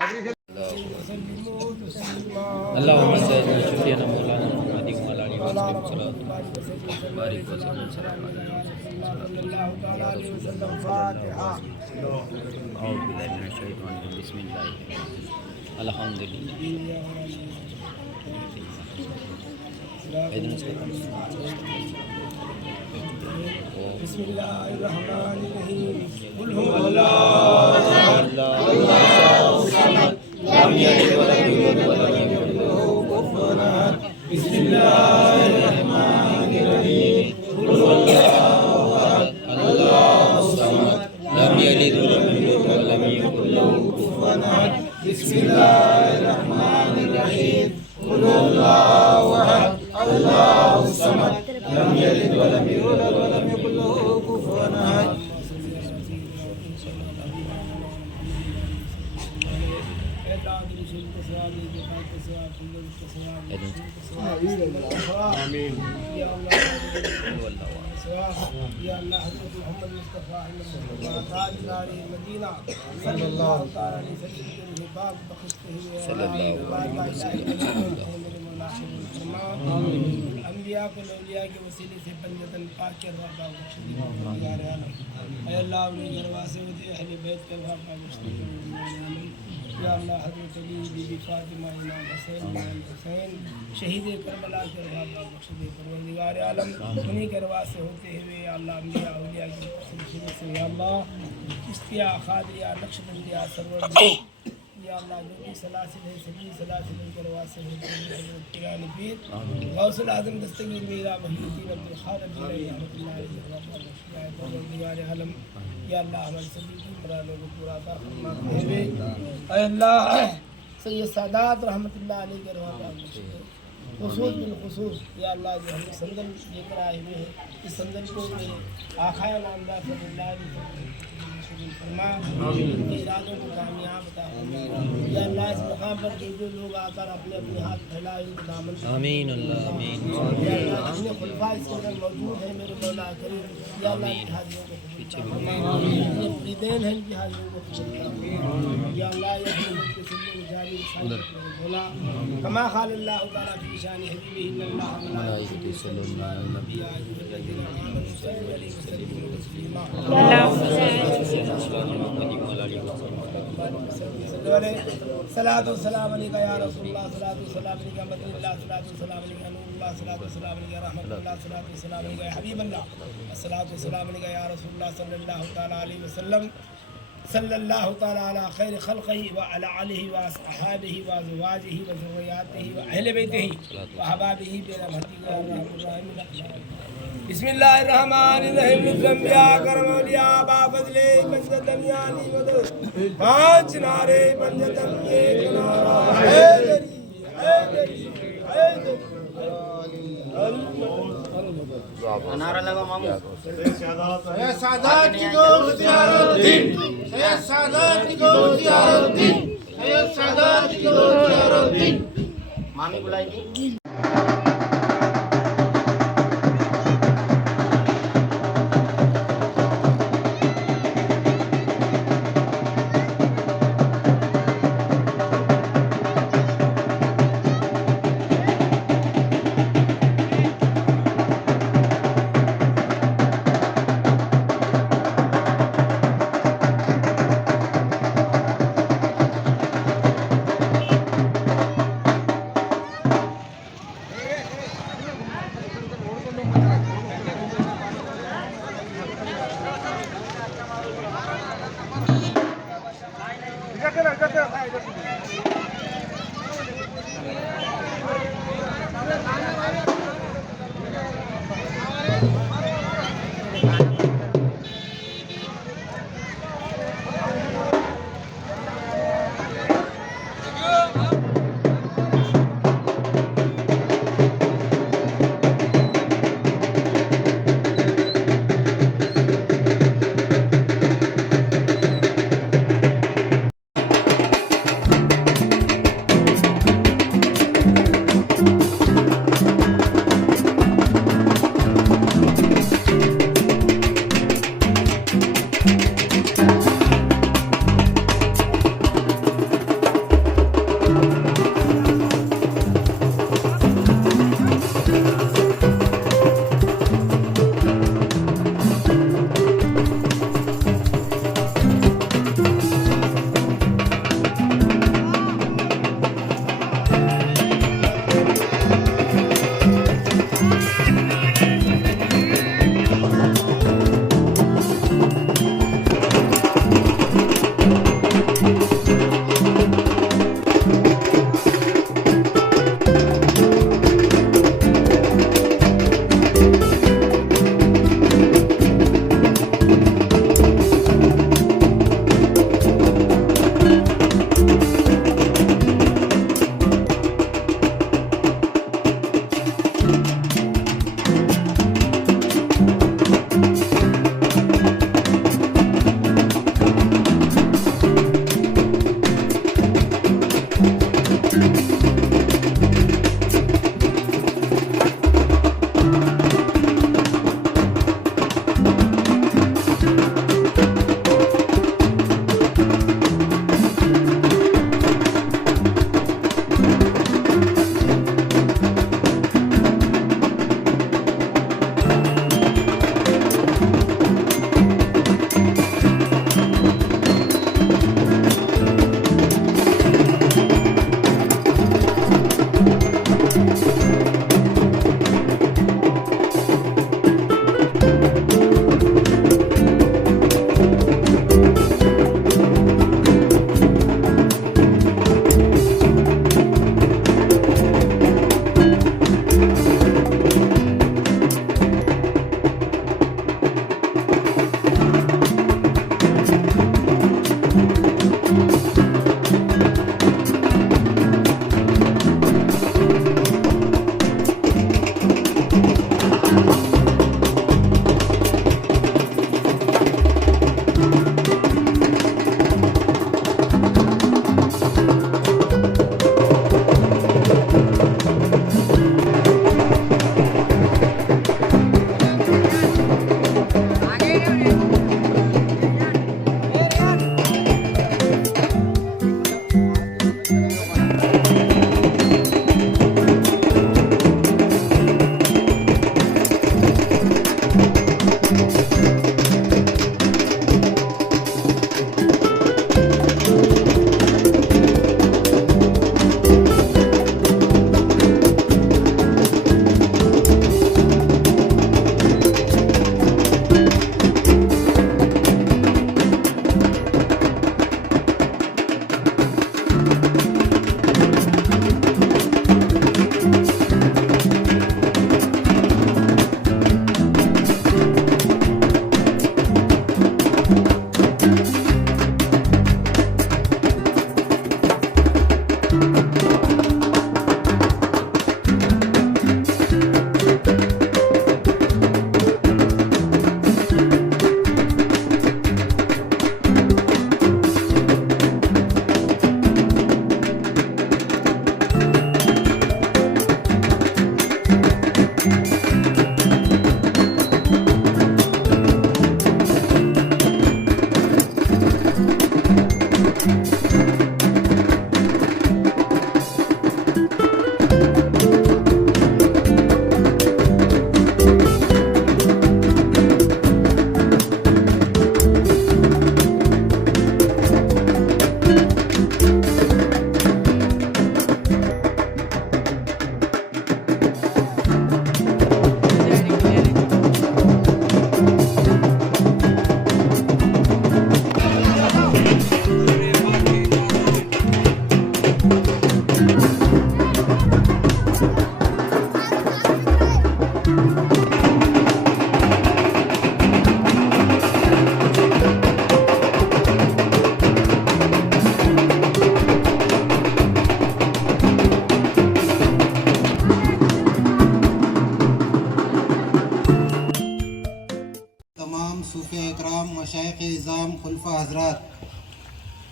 اللهم صل على سيدنا مولانا محمد وعلى اله وصحبه وسلم بارك وسلم فاتحة. اعوذ بالله من الشيطان الرجيم بسم الله الحمد لله بسم الله الرحمن الرحيم قل هو الله احد الله الصمد لم يلد ولم يولد ولم يكن له كفوا احد بسم الله الرحمن الرحيم قل هو الله احد الله الصمد لم يلد ولم يولد ولم يكن له كفوا احد بسم الله الرحمن الرحيم قل هو الله احد الله الصمد لم يلد ولم يولد ولم يكن له كفوا احد آمين يا الله يا الله حضرت محمد مصطفى تاج دار المدینہ صلی اللہ تعالی علیہ وسلم کے پاک بخشتے ہوئے صلی اللہ علیہ وسلم انبیاء کو اولیاء کے وسیلے سے پنجتن پاک کر رہا بخشتے یا اے اللہ انہیں گھرواسے ہوتے اہل بیت کر رہا بخشتے یا اللہ حضرت علی بی بی فاطمہ امام حسین امام حسین شہید کربلا کے رہا بخشتے پروردگار عالم انہیں گھرواسے ہوتے ہوئے یا اللہ انبیاء اولیاء کے وسیلے سے یا اللہ اشتیا خادیہ نقشبندیہ سرور یا اللہ جو بھی سلاسل ہے سبھی سلاسل کرواس ہے حضرت پیران پیر غوث العظم دستگیر میرا محی الدین عبد الخالق جلالہ رحمۃ اللہ علیہ پروردگار عالم یا اللہ ہمارے سبھی کی مرادوں کو پورا عطا فرما ہوئے اے اللہ سید سادات رحمۃ اللہ علیہ کے روا خصوص بالخصوص یا اللہ جو ہم سندن لے کر آئے ہوئے ہیں اس سندن کو آقا نامدار صلی اللہ علیہ وسلم فرما ارادوں کو کامیاب عطا فرما یا اللہ اس مقام پر جو لوگ آ کر اپنے اپنے ہاتھ پھیلائے ان کو دامن آمین اللہ آمین یا اللہ جتنے خلفاء اس کے اندر موجود ہیں میرے مولا کریم یا اللہ کی حاضریوں کو قبول فرما یہ مریدین ہیں ان کی حاضریوں کو قبول فرما یا اللہ یہ حضرت کے سلم جاری رسالت بولا کما قال اللہ تعالیٰ فی شان حبیبہ ان اللہ ملائکتہ یصلون علی النبی یا ایھا الذین آمنوا صلوا علیہ وسلم تسلیما صلاۃ والسلام علیکہ یا رسول اللہ صلاۃ والسلام علیکہ مدنی اللہ صلاۃ والسلام علیکہ نور اللہ صلاۃ والسلام علیکہ رحمۃ اللہ صلاۃ والسلام علیکہ حبیب اللہ صلاۃ والسلام علیکہ یا رسول اللہ صلی اللہ تعالی علیہ وسلم صلی اللہ تعالی علی خیر خلقہ وعلی آلہ واصحابہ وازواجہ وذریاتہ واہل بیتہ واحبابہ برحمتہ یا ارحم الراحمین بسم اللہ الرحمن الرحیم انبیاء کرم اولیاء بافضل پنجت دنیانی مدد پانچ نعرے پنجتن ایک نعرہ حیدری حیدری حیدری نعرہ لگا مامو اے سادات کی گو اختیار الدین اے سادات کی گو اختیار الدین اے سادات کی گو اختیار الدین مامی بلائیں گی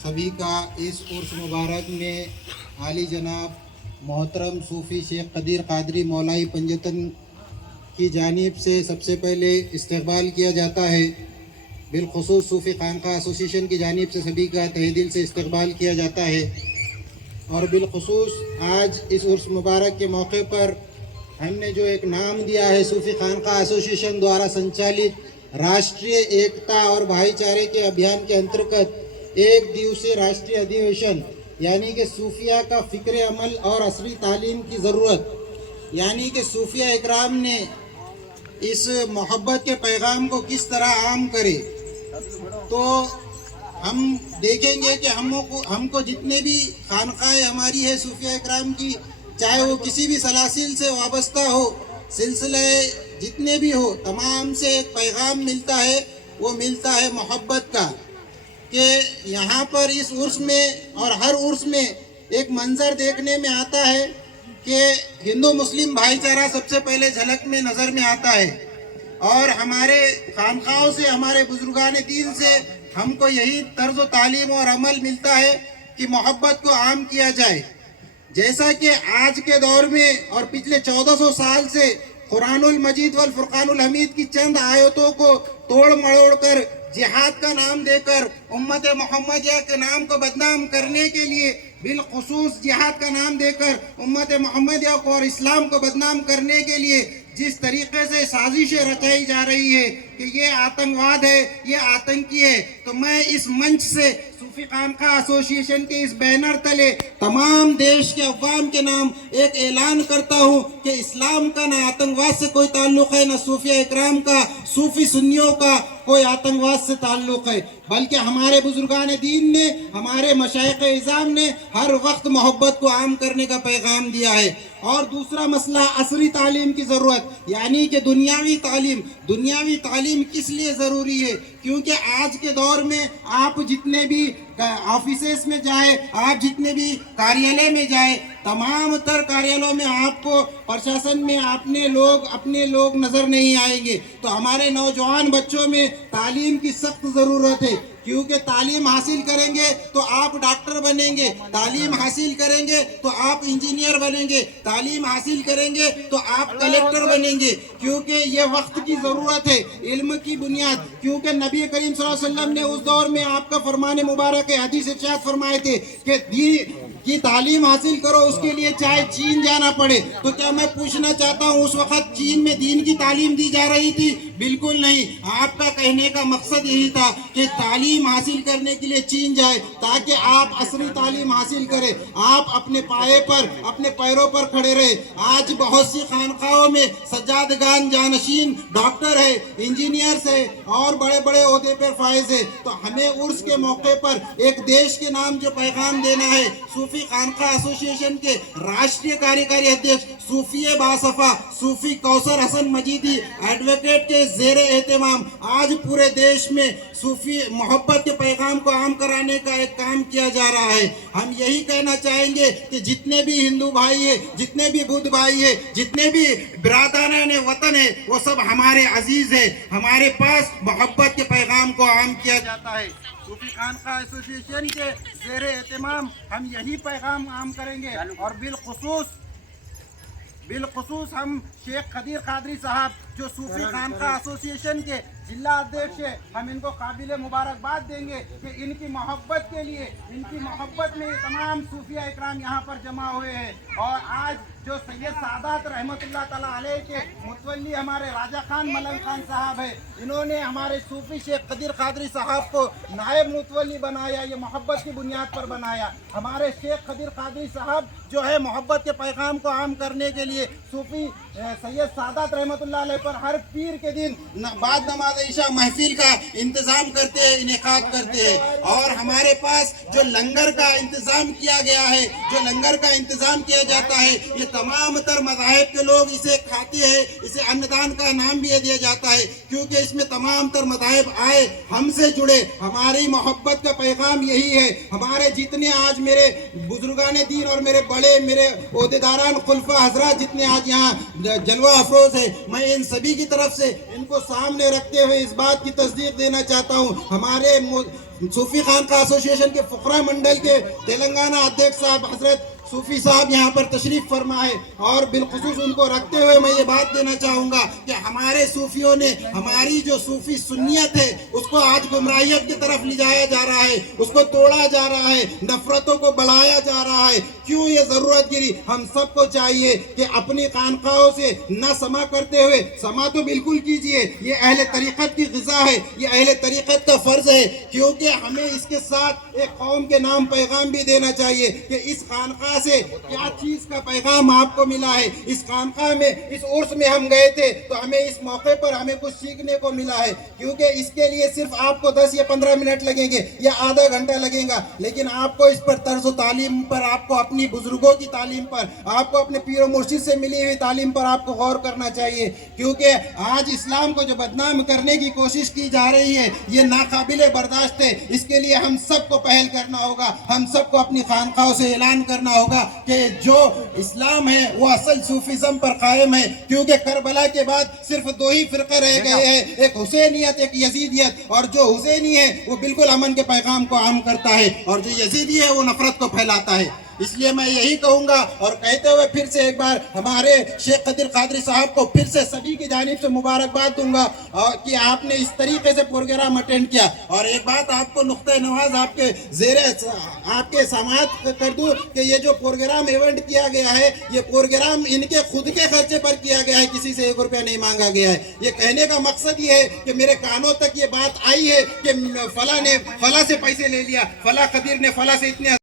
सभी का इस उर्स मुबारक में आली जनाब मोहतरम सूफ़ी शेख कदीर कादरी मौलाई पंजतन की जानिब से सबसे पहले इस्तकबाल किया जाता है। बिलखुसूस सूफ़ी खानका एसोसिएशन की जानिब से सभी का तहे दिल से इस्तकबाल किया जाता है। और बिलखुसूस आज इस उर्स मुबारक के मौके पर हमने जो एक नाम दिया है सूफ़ी खानका एसोसिएशन द्वारा संचालित राष्ट्रीय एकता और भाईचारे के अभियान के अंतर्गत एक दिवसीय राष्ट्रीय अधिवेशन यानी कि सूफिया का फ़िक्र अमल और असरी तालीम की ज़रूरत, यानी कि सूफिया इकराम ने इस मोहब्बत के पैगाम को किस तरह आम करे। तो हम देखेंगे कि हमको जितने भी खानकाएँ हमारी है सूफिया इकराम की, चाहे वो किसी भी सलासिल से वाबस्ता हो, सिलसिले जितने भी हो, तमाम से एक पैगाम मिलता है। वो मिलता है मोहब्बत का, कि यहाँ पर इस उर्स में और हर उर्स में एक मंज़र देखने में आता है कि हिंदू मुस्लिम भाईचारा सबसे पहले झलक में नज़र में आता है। और हमारे खानकाओं से, हमारे बुजुर्गान दीन से हमको यही तर्ज तालीम और अमल मिलता है कि मोहब्बत को आम किया जाए। जैसा कि आज के दौर में और पिछले 1400 साल से कुरानुल मजीद वल फुरकानुल हमीद की चंद आयतों को तोड़ मड़ोड़ कर जिहाद का नाम देकर उम्मत मोहम्मदिया के नाम को बदनाम करने के लिए, बिलखुसूस जिहाद का नाम देकर उम्मत मोहम्मदिया को और इस्लाम को बदनाम करने के लिए जिस तरीके से साजिशें रचाई जा रही है कि ये आतंकवाद है, ये आतंकी है, तो मैं इस मंच से सूफी खानका एसोसिएशन के इस बैनर तले तमाम देश के अवाम के नाम एक ऐलान करता हूँ कि इस्लाम का ना आतंकवाद से कोई ताल्लुक़ है, ना सूफिया इकराम का, सूफी सुन्नियों का कोई आतंकवाद से ताल्लुक़ है, बल्कि हमारे बुजुर्गान दीन ने, हमारे मशाइख़ इज़ाम ने हर वक्त मोहब्बत को आम करने का पैगाम दिया है। और दूसरा मसला असरी तालीम की ज़रूरत, यानी कि दुनियावी तालीम। दुनियावी तालीम किस लिए ज़रूरी है? क्योंकि आज के दौर में आप जितने भी ऑफिसेस में जाए, आप जितने भी कार्यालय में जाए, तमाम तर कार्यालयों में आपको प्रशासन में अपने लोग नज़र नहीं आएंगे। तो हमारे नौजवान बच्चों में तालीम की सख्त ज़रूरत है, क्योंकि तालीम हासिल करेंगे तो आप डॉक्टर बनेंगे, तालीम हासिल करेंगे तो आप इंजीनियर बनेंगे, तालीम हासिल करेंगे तो आप कलेक्टर बनेंगे, क्योंकि ये वक्त की ज़रूरत है, इल्म की बुनियाद। क्योंकि नबी करीम सल्लल्लाहु अलैहि वसल्लम ने उस दौर में आपका फरमान मुबारक है, हदीस इरशाद फरमाए थे कि दीन की तालीम हासिल करो, उसके लिए चाहे चीन जाना पड़े। तो क्या मैं पूछना चाहता हूँ, उस वक्त चीन में दीन की तालीम दी जा रही थी? बिल्कुल नहीं। आपका कहने का मकसद यही था कि तालीम हासिल करने के लिए चीन जाए, ताकि आप असली तालीम हासिल करें, आप अपने पाए पर, अपने पैरों पर खड़े रहे। आज बहुत सी खानकाओं में सज्जादगान जानशीन डॉक्टर है, इंजीनियर्स है और बड़े बड़े ओहदे पर फाइज है। तो हमें उर्स के मौके पर एक देश के नाम जो पैगाम देना है, सूफी खानका एसोसिएशन के राष्ट्रीय कार्यकारी अध्यक्ष सूफी बासफा सूफी कौसर हसन मजीदी एडवोकेट के ज़ेरे एहतमाम आज पूरे देश में सूफी मोहब्बत के पैगाम को आम कराने का एक काम किया जा रहा है। हम यही कहना चाहेंगे कि जितने भी हिंदू भाई है, जितने भी बुद्ध भाई है, जितने भी बिरादरान वतन है, वो सब हमारे अजीज है। हमारे पास मोहब्बत के पैगाम को आम किया जाता है। सूफी खानका एसोसिएशन के ज़ेरे एहतमाम हम यही पैगाम आम करेंगे। और बिलखुसूस हम शेख कदीर कादरी साहब जो सूफी खानका एसोसिएशन के जिला अध्यक्ष है, हम इनको काबिल मुबारकबाद देंगे कि इनकी मोहब्बत के लिए, इनकी मोहब्बत में तमाम सूफिया इकराम यहाँ पर जमा हुए हैं। और आज जो सैयद सादात रहमतुल्लाह ताला अलैह के मुतवल्ली हमारे राजा खान मलंग खान साहब है, इन्होंने हमारे सूफी शेख कदीर कादरी साहब को नायब मुतवल्ली बनाया, ये मोहब्बत की बुनियाद पर बनाया। हमारे शेख कदीर कादरी साहब जो है मोहब्बत के पैगाम को आम करने के लिए सूफी सैयद सादात रहमतुल्लाह अलैह पर हर पीर के दिन बाद नमाज ईशा महफिल का इंतज़ाम करते हैं, इनेकाद करते हैं। और हमारे पास जो लंगर का इंतज़ाम किया गया है, जो लंगर का इंतज़ाम किया जाता है, ये तमाम तर मज़ाहिब के लोग इसे खाते हैं, इसे अन्नदान का नाम भी दिया जाता है, क्योंकि इसमें तमाम तर मज़ाहिब आए, हमसे जुड़े। हमारी मोहब्बत का पैगाम यही है। हमारे जितने आज मेरे बुजुर्गान दीन और मेरे बड़े, मेरे ओहदेदारान खुलफा हजरात जितने आज यहाँ जलवा अफरोज है, मैं इन सभी की तरफ से इनको सामने रखते हुए इस बात की तस्दीक देना चाहता हूँ, हमारे सूफी खानका एसोसिएशन के फुकरा मंडल के तेलंगाना अध्यक्ष साहब हजरत सूफी साहब यहाँ पर तशरीफ फरमा है, और बिलखुसूस उनको रखते हुए मैं ये बात देना चाहूँगा कि हमारे सूफियों ने हमारी जो सूफी सुन्नियत है उसको आज गुमराहियत की तरफ ले जाया जा रहा है, उसको तोड़ा जा रहा है, नफरतों को बढ़ाया जा रहा है। क्यों ये ज़रूरत गिरी? हम सबको चाहिए कि अपनी खानकाहों से ना समा करते हुए, समा तो बिल्कुल कीजिए, ये अहले तरीक़त की ग़िज़ा है, ये अहले तरीक़त का फ़र्ज़ है, क्योंकि हमें इसके साथ एक कौम के नाम पैगाम भी देना चाहिए कि इस खानका से क्या चीज का पैगाम आपको मिला है। इस खानका में, इस उर्स में हम गए थे तो हमें इस मौके पर हमें कुछ सीखने को मिला है, क्योंकि इसके लिए सिर्फ आपको 10 या 15 मिनट लगेंगे या आधा घंटा लगेगा, लेकिन आपको इस पर तर्ज तालीम पर, आपको अपनी बुजुर्गों की तालीम पर, आपको अपने पीर मुर्शिद से मिली हुई तालीम पर आपको गौर करना चाहिए। क्योंकि आज इस्लाम को जो बदनाम करने की कोशिश की जा रही है ये नाकाबिले बर्दाश्त है। इसके लिए हम सबको पहल करना होगा, हम सबको अपनी खानकाहों से ऐलान करना होगा कि जो इस्लाम है वो असल सूफिज्म पर कायम है। क्योंकि करबला के बाद सिर्फ 2 ही फिरके रह गए हैं, एक हुसैनियत, एक यजीदियत, और जो हुसैनी है वो बिल्कुल अमन के पैगाम को आम करता है, और जो यजीदी है वो नफरत को फैलाता है। इसलिए मैं यही कहूँगा, और कहते हुए फिर से एक बार हमारे शेख कदीर कादरी साहब को फिर से सभी की जानिब से मुबारकबाद दूंगा और कि आपने इस तरीके से प्रोग्राम अटेंड किया। और एक बात आपको नुक्ता नवाज आपके ज़ेरे आपके समात कर दूँ कि ये जो प्रोग्राम इवेंट किया गया है, ये प्रोग्राम इनके खुद के खर्चे पर किया गया है, किसी से 1 रुपया नहीं मांगा गया है। ये कहने का मकसद ये है कि मेरे कानों तक ये बात आई है कि फला ने फला से पैसे ले लिया, फला कदीर ने फला से इतने